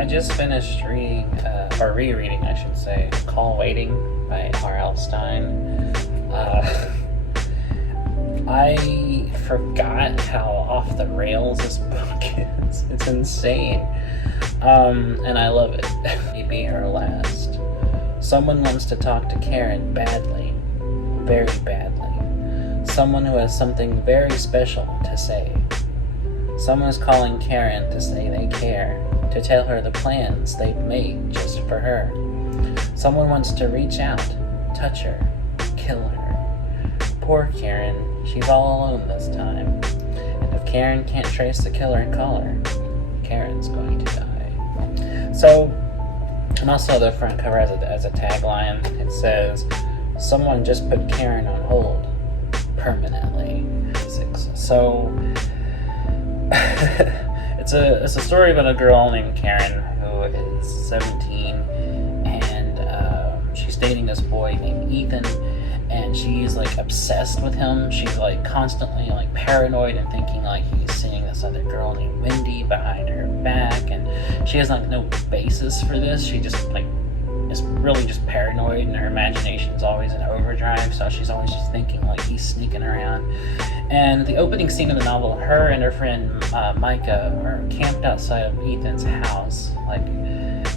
I just finished reading, or rereading, I should say, Call Waiting by R.L. Stein. I forgot how off the rails this book is. It's insane. And I love it. Maybe her last. Someone wants to talk to Karen badly. Very badly. Someone who has something very special to say. Someone is calling Karen to say they care, to tell her the plans they've made just for her. Someone wants to reach out, touch her, kill her. Poor Karen, she's all alone this time. And if Karen can't trace the killer and call her, Karen's going to die. So, and also the front cover as a tagline, it says, someone just put Karen on hold, permanently. So, it's a story about a girl named Karen who is 17, and she's dating this boy named Ethan, and she's like obsessed with him. She's like constantly like paranoid and thinking like he's seeing this other girl named Wendy behind her back, and she has like no basis for this. She just like is really just paranoid, and her imagination's always in overdrive, so she's always just thinking like he's sneaking around. And the opening scene of the novel, her and her friend Micah are camped outside of Ethan's house, like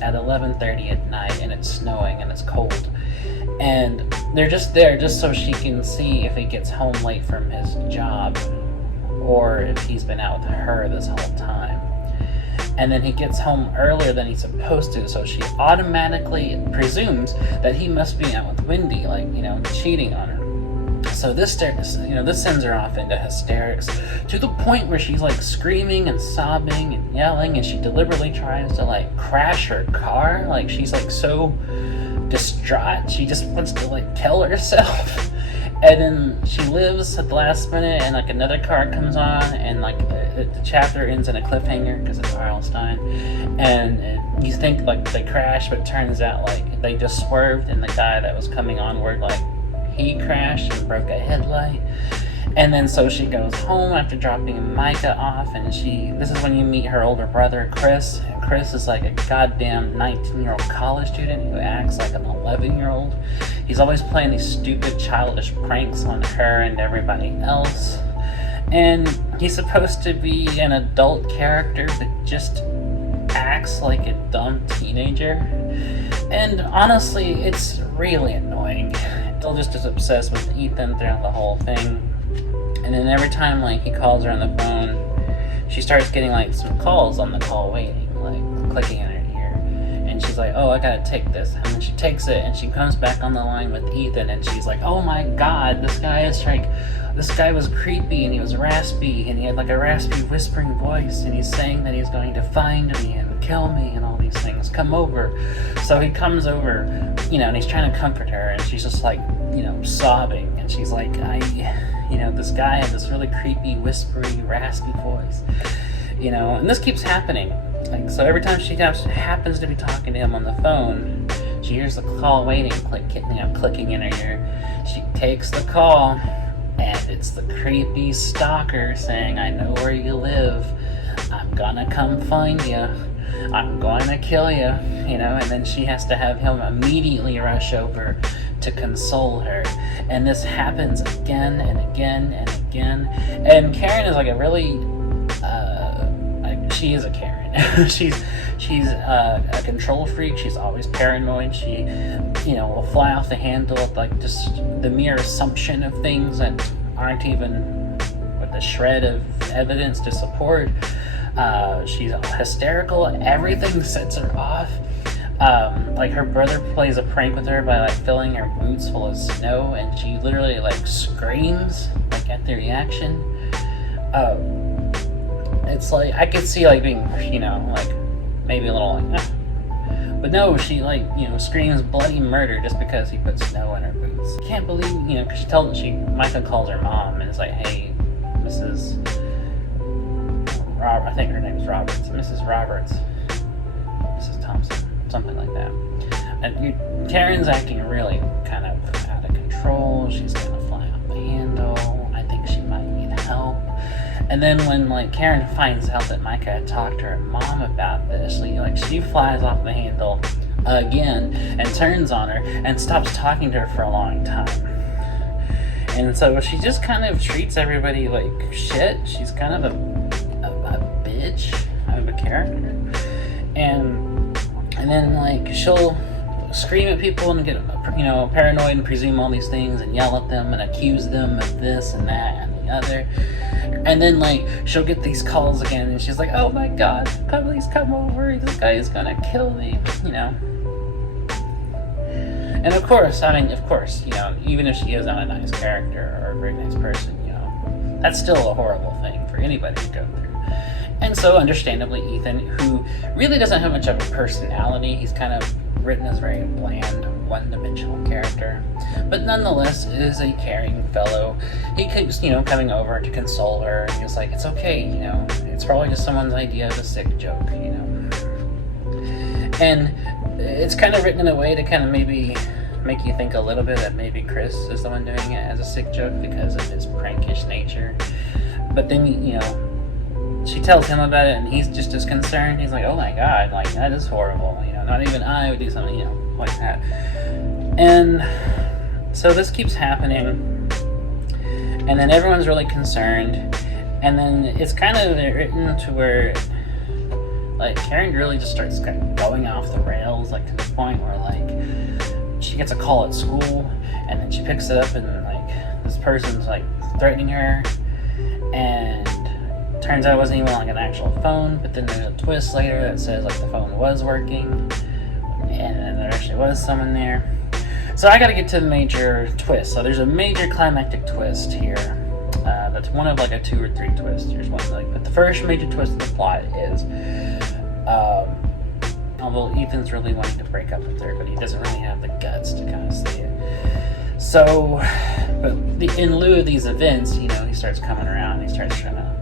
at 11:30 at night, and it's snowing and it's cold. And they're just there just so she can see if he gets home late from his job, or if he's been out with her this whole time. And then he gets home earlier than he's supposed to, so she automatically presumes that he must be out with Wendy, like, cheating on her. So this sends her off into hysterics, to the point where she's like screaming and sobbing and yelling, and she deliberately tries to like crash her car. Like, she's like so distraught, she just wants to like kill herself. And then she lives at the last minute, and like another car comes on, and like the chapter ends in a cliffhanger because it's R.L. Stein. And you think like they crashed, but it turns out like they just swerved, and the guy that was coming onward, like he crashed and broke a headlight. And then so she goes home after dropping Micah off, and this is when you meet her older brother, Chris. And Chris is like a goddamn 19-year-old college student who acts like an 11-year-old. He's always playing these stupid, childish pranks on her and everybody else. And he's supposed to be an adult character, but just acts like a dumb teenager. And honestly, it's really annoying. Still just as obsessed with Ethan throughout the whole thing. And then every time like he calls her on the phone, she starts getting like some calls on the call waiting, like clicking in her ear. And she's like, oh, I gotta take this. And then she takes it, and she comes back on the line with Ethan, and she's like, oh my god, this guy was creepy, and he was raspy, and he had like a raspy whispering voice, and he's saying that he's going to find me and kill me and all these things. Come over. So he comes over, and he's trying to comfort her, and she's just like, sobbing, and she's like, this guy had this really creepy, whispery, raspy voice, and this keeps happening. Like, so every time she happens to be talking to him on the phone, she hears the call waiting, clicking in her ear. She takes the call, and it's the creepy stalker saying, I know where you live. I'm gonna come find you. I'm going to kill you, and then she has to have him immediately rush over to console her. And this happens again and again and again. And Karen is like a really, she is a Karen. she's a control freak. She's always paranoid. She, will fly off the handle at like just the mere assumption of things that aren't even with a shred of evidence to support. She's hysterical. Everything sets her off. Like her brother plays a prank with her by like filling her boots full of snow, and she literally like screams like at the reaction. It's like I could see like being like maybe a little like but no, she like screams bloody murder just because he put snow in her boots. Can't believe because Micah calls her mom and is like, hey, Mrs. Robert, I think her name's Roberts, Mrs. Roberts, Mrs. Thompson, something like that. And Karen's acting really kind of out of control. She's gonna fly off the handle. I think she might need help. And then when like Karen finds out that Micah had talked to her mom about this, she flies off the handle again and turns on her and stops talking to her for a long time. And so she just kind of treats everybody like shit. She's kind of a bitch of a character. And then like she'll scream at people and get paranoid and presume all these things and yell at them and accuse them of this and that and the other. And then like she'll get these calls again and she's like, oh my god, please come over, this guy is gonna kill me, And of course, even if she is not a nice character or a very nice person, that's still a horrible thing for anybody to go through. And so, understandably, Ethan, who really doesn't have much of a personality, he's kind of written as a very bland, one-dimensional character, but nonetheless is a caring fellow. He keeps, coming over to console her, and he's like, it's okay, it's probably just someone's idea of a sick joke, And it's kind of written in a way to kind of maybe make you think a little bit that maybe Chris is the one doing it as a sick joke because of his prankish nature. But then, she tells him about it and he's just as concerned. He's like, oh my god, like that is horrible. Not even I would do something, like that. And so this keeps happening. And then everyone's really concerned. And then it's kind of written to where like Karen really just starts kind of going off the rails, like to the point where like she gets a call at school and then she picks it up and like this person's like threatening her, and turns out it wasn't even like an actual phone, but then there's a twist later that says like the phone was working and then there actually was someone there. So I gotta get to the major twist. So there's a major climactic twist here. That's one of like a 2 or 3 twists. Here's one but the first major twist of the plot is although Ethan's really wanting to break up with her, but he doesn't really have the guts to kind of say it. So, but in lieu of these events, he starts coming around and he starts trying to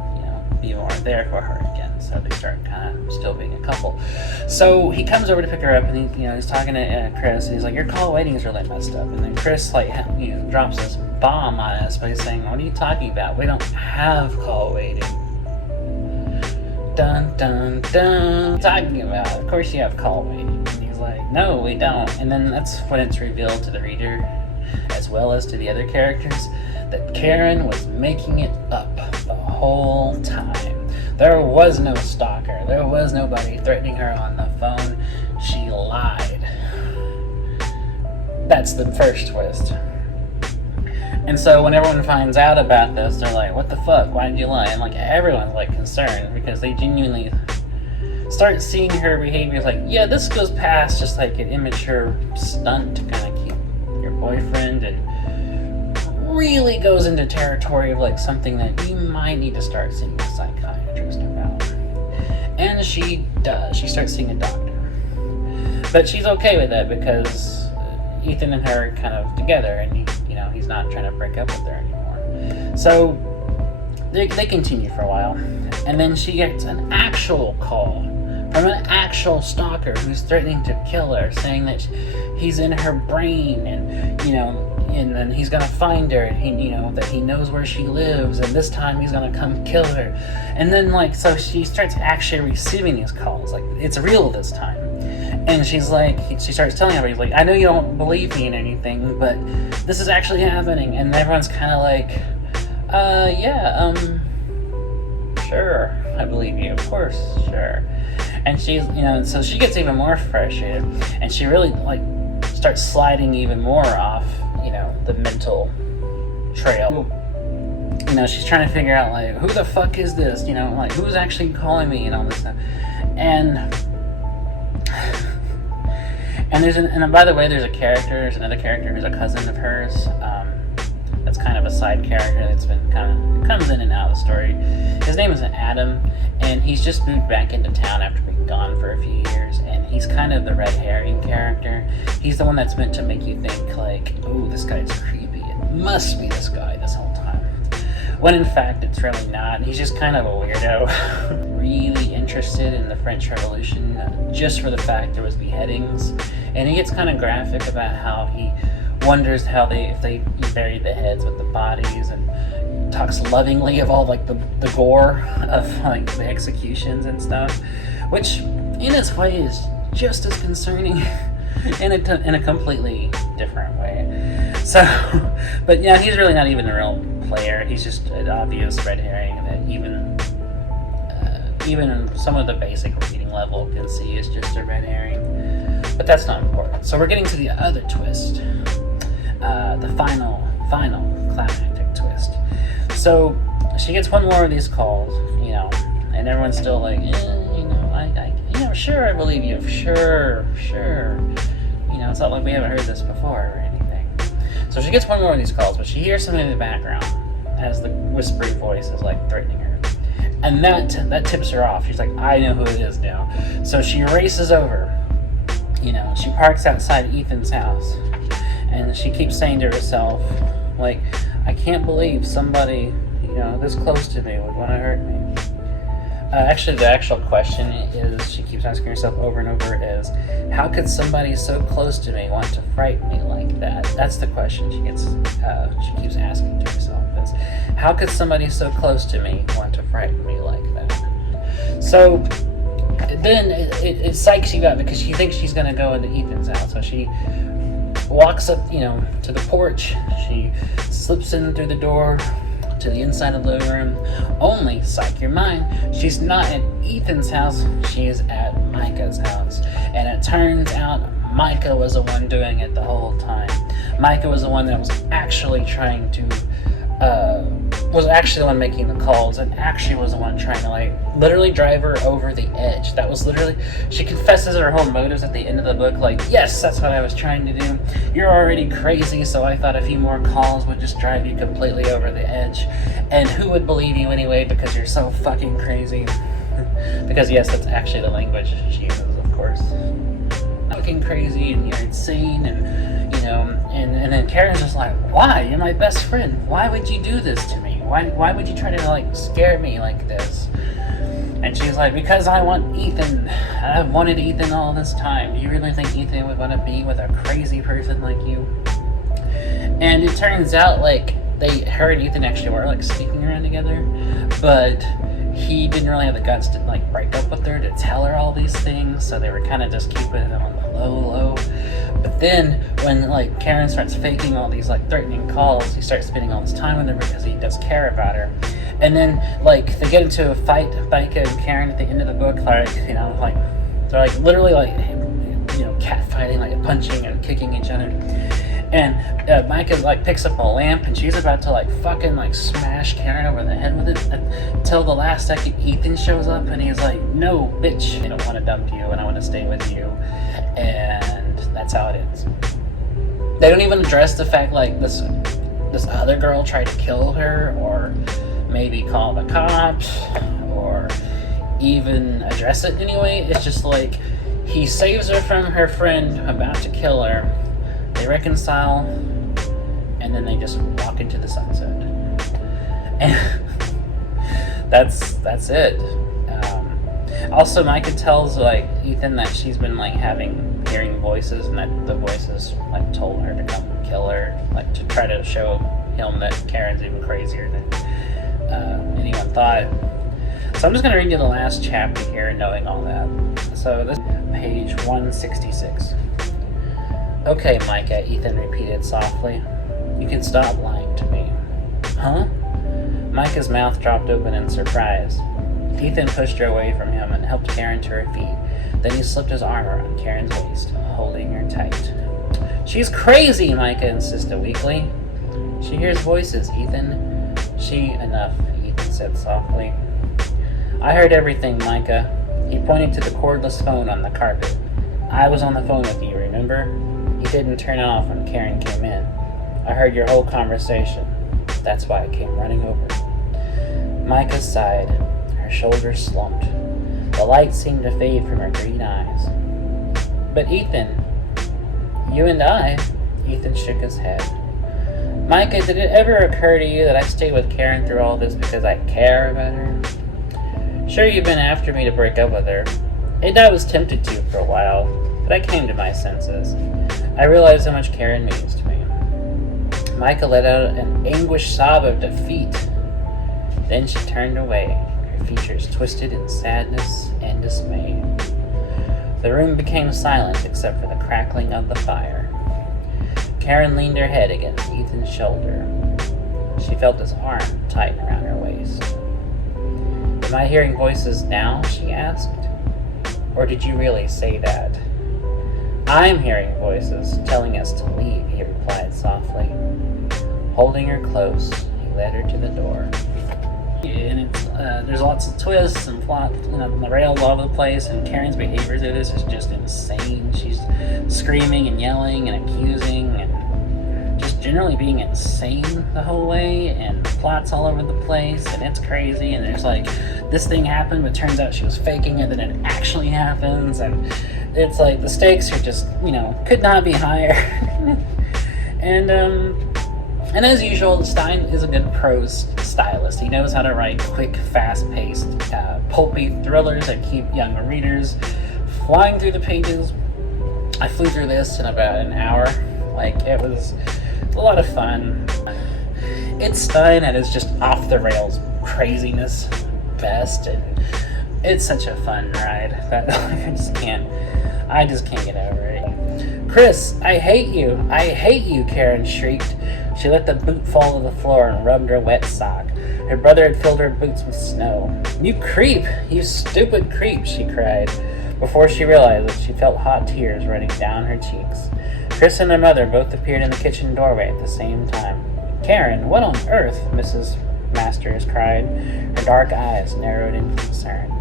be more there for her again. So they start kind of still being a couple. So he comes over to pick her up and he's talking to Chris and he's like, your call waiting is really messed up. And then Chris drops this bomb on us by saying, what are you talking about? We don't have call waiting. Dun dun dun. What are you talking about? Of course you have call waiting. And he's like, no, we don't. And then that's when it's revealed to the reader as well as to the other characters that Karen was making it up the whole time. There was no stalker. There was nobody threatening her on the phone. She lied. That's the first twist. And so when everyone finds out about this, they're like, what the fuck? Why did you lie? And like everyone's like concerned because they genuinely start seeing her behavior as like, yeah, this goes past just like an immature stunt to kind of keep your boyfriend, and really goes into territory of like something that you might need to start seeing a psychiatrist about. And she does. She starts seeing a doctor. But she's okay with that because Ethan and her are kind of together, and he's not trying to break up with her anymore. So they continue for a while, and then she gets an actual call from an actual stalker who's threatening to kill her, saying that he's in her brain, and and then he's gonna find her, and that he knows where she lives, and this time he's gonna come kill her. And then so she starts actually receiving these calls, like it's real this time. And she starts telling everybody, like, I know you don't believe me in anything, but this is actually happening. And everyone's kind of like, sure, I believe you, of course, sure. And she's, so she gets even more frustrated, and she really starts sliding even more off, the mental trail. She's trying to figure out who the fuck is this? Who's actually calling me and all this stuff. And by the way, there's another character who's a cousin of hers. That's kind of a side character that's been comes in and out of the story. His name is Adam, and he's just moved back into town after being gone for a few years, and he's kind of the red herring character. He's the one that's meant to make you think oh, this guy's creepy. It must be this guy this whole time. When in fact, it's really not. He's just kind of a weirdo. Really interested in the French Revolution, just for the fact there was beheadings. And he gets kind of graphic about how he wonders if they buried the heads with the bodies, and talks lovingly of all like the gore of like the executions and stuff, which in its way is just as concerning in a completely different way. So, but yeah, he's really not even a real player. He's just an obvious red herring that even some of the basic reading level can see is just a red herring. But that's not important. So we're getting to the other twist, the final climactic twist. So she gets one more of these calls, and everyone's still like, sure, I believe you, sure. It's not like we haven't heard this before or anything. So she gets one more of these calls, but she hears something in the background as the whispery voice is like threatening her. And that tips her off. She's like, I know who it is now. So she races over. She parks outside Ethan's house. And she keeps saying to herself, like, I can't believe somebody, this close to me would want to hurt me. Actually, the actual question is, she keeps asking herself over and over, is, how could somebody so close to me want to frighten me like that? That's the question she keeps asking to herself, is, how could somebody so close to me want to frighten me like that? So then it psychs you out because she thinks she's going to go into Ethan's house. So she walks up, to the porch. She slips in through the door to the inside of the living room. Only, psych your mind, she's not at Ethan's house, she's at Micah's house. And it turns out Micah was the one doing it the whole time. Micah was the one that was actually trying to, was actually the one making the calls, and actually was the one trying to, like, literally drive her over the edge. That was literally, she confesses her whole motives at the end of the book, like, yes, that's what I was trying to do. You're already crazy, so I thought a few more calls would just drive you completely over the edge. And who would believe you anyway, because you're so fucking crazy. Because, yes, that's actually the language she uses, of course. Fucking crazy, and you're insane, and then Karen's just like, why? You're my best friend. Why would you do this to me? Why would you try to, like, scare me like this? And she's like, because I want Ethan. I've wanted Ethan all this time. Do you really think Ethan would want to be with a crazy person like you? And it turns out, like, her and Ethan actually were, like, sneaking around together, but he didn't really have the guts to, like, break up with her, to tell her all these things, so they were kind of just keeping them on the low. But then, when, like, Karen starts faking all these, like, threatening calls, he starts spending all this time with her because he does care about her. And then, like, they get into a fight, Micah and Karen, at the end of the book, like, like, they're, like, literally, like, cat fighting, like, punching and kicking each other. And Micah, like, picks up a lamp, and she's about to, like, fucking, like, smash Karen over the head with it, until the last second Ethan shows up, and he's like, no, bitch, I don't want to dump you, and I want to stay with you. And that's how it ends. They don't even address the fact, like, this other girl tried to kill her, or maybe call the cops, or even address it anyway. It's just like, he saves her from her friend about to kill her. They reconcile, and then they just walk into the sunset. And that's it. Also, Micah tells, like, Ethan that she's been, like, hearing voices, and that the voices, like, told her to come kill her, like, to try to show him that Karen's even crazier than anyone thought. So I'm just going to read you the last chapter here, knowing all that. So this is page 166. Okay, Micah, Ethan repeated softly. You can stop lying to me. Huh? Micah's mouth dropped open in surprise. Ethan pushed her away from him and helped Karen to her feet. Then he slipped his arm around Karen's waist, holding her tight. She's crazy, Micah insisted weakly. She hears voices, Ethan. Enough, Ethan said softly. I heard everything, Micah. He pointed to the cordless phone on the carpet. I was on the phone with you, remember? You didn't turn it off when Karen came in. I heard your whole conversation. That's why I came running over. Micah sighed. Her shoulders slumped. The light seemed to fade from her green eyes. But Ethan, you and I, Ethan shook his head. Micah, did it ever occur to you that I stayed with Karen through all this because I care about her? Sure, you've been after me to break up with her, and I was tempted to for a while, but I came to my senses. I realized how much Karen means to me. Micah let out an anguished sob of defeat. Then she turned away, her features twisted in sadness and dismay. The room became silent except for the crackling of the fire. Karen leaned her head against Ethan's shoulder. She felt his arm tighten around her waist. "Am I hearing voices now?" she asked. "Or did you really say that?" "I'm hearing voices telling us to leave," he replied softly. Holding her close, he led her to the door. And it's, there's lots of twists and plot, the rails all over the place, and Karen's behavior through this is just insane. She's screaming and yelling and accusing and just generally being insane the whole way, and plots all over the place, and it's crazy, and there's like, this thing happened, but turns out she was faking it, then it actually happens, and it's like, the stakes are just, could not be higher. And as usual, Stein is a good prose stylist. He knows how to write quick, fast-paced, pulpy thrillers that keep young readers flying through the pages. I flew through this in about an hour. It was a lot of fun. It's Stein at his just off-the-rails craziness best, and it's such a fun ride that I just can't get over it. "Chris, I hate you, Karen shrieked. She let the boot fall to the floor and rubbed her wet sock. Her brother had filled her boots with snow. "You creep! You stupid creep!" she cried, before she realized that she felt hot tears running down her cheeks. Chris and her mother both appeared in the kitchen doorway at the same time. "Karen, what on earth?" Mrs. Masters cried, her dark eyes narrowed in concern.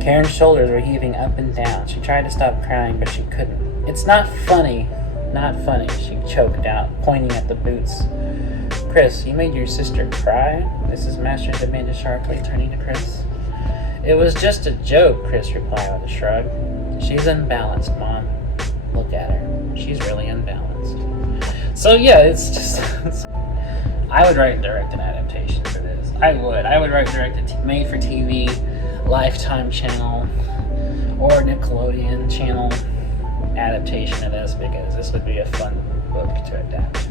Karen's shoulders were heaving up and down. She tried to stop crying, but she couldn't. "It's not funny. Not funny," she choked out, pointing at the boots. "Chris, you made your sister cry?" Mrs. Masters demanded sharply, turning to Chris. "It was just a joke," Chris replied with a shrug. "She's unbalanced, Mom. Look at her. She's really unbalanced." So yeah, it's just... I would write and direct an adaptation for this. I would write and direct a made-for-TV, Lifetime channel, or Nickelodeon channel adaptation of this, because this would be a fun book to adapt.